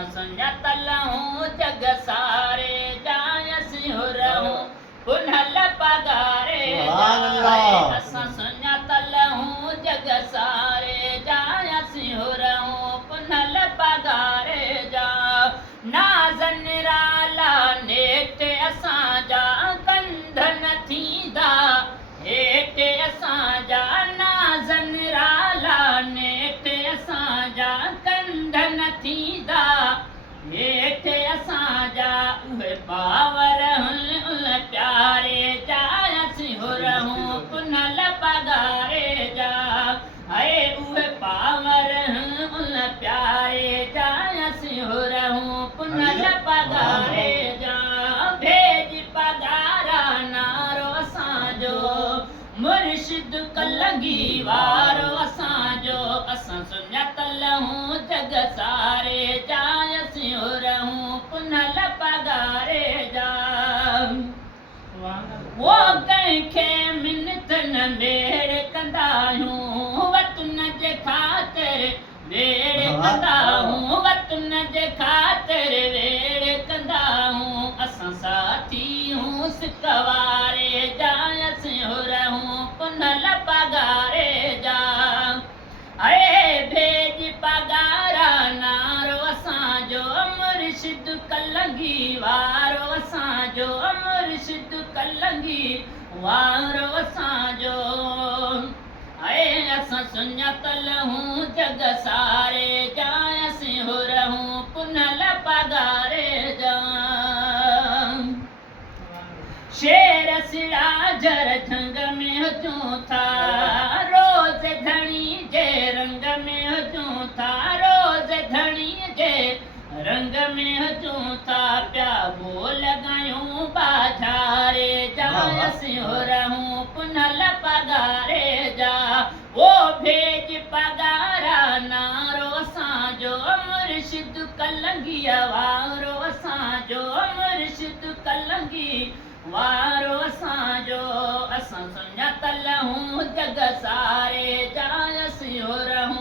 असां सुञातल हूं जग सारे जायसीं हुरहूं पुनल पगारे असां सुञातल हूं जग सारे जायसीं हुरहूं पुनल पगारे जा नाज़ निराला नेठ असांजा कंध न थींदा हेठि असांजा नाज़ निराला नेठ असांजा कंध न थींदा हेठि असांजा उहे पावर उन प्यारे जायसीं हुरहूं पुनल पगारे जा हाय उहे पावर उन प्यारे जायसीं हुरहूं पुनल पगारे जा भेज पगारा नारो असांजो मुर्शिद कलंगी वारो असांजो असां सुञातल हूं जग सारे जायसीं हुरहूं पुनल पगारे जा वो कंहिंखे मिनत न मेड़ कंदा आहियूं वतन जे ख़ातिर वेड़ कंदा आहियूं वतन जे ख़ातिर वेड़ कंदा आहियूं असां साथी हूं सिक वारे जायसीं हुरहूं पुनल पगारे जा अरे भेज पगारा नारो असांजो मुर्शिद कलंगी वारो असांजो मुर्शिद कलंगी वारो असांजो ऐं असां सुञातल हूं जग सारे जायसीं हुरहूं पुनल पगारे जा शेर सिराजर झंग में हुजूं था रोज़ धणी जे रंग में हुजूं था रोज़ धणी जे रंग में हुजूं था पिया बोल ॻायूं बाज़ारे जायसीं हुरहूं पुनल पगारे जा वो भेज पगारा नारो असांजो मुर्शिद कलंगी वारो असांजो मुर्शिद कलंगी वारो असांजो असां सुञातल हूं जग सारे जायसीं हुरहूं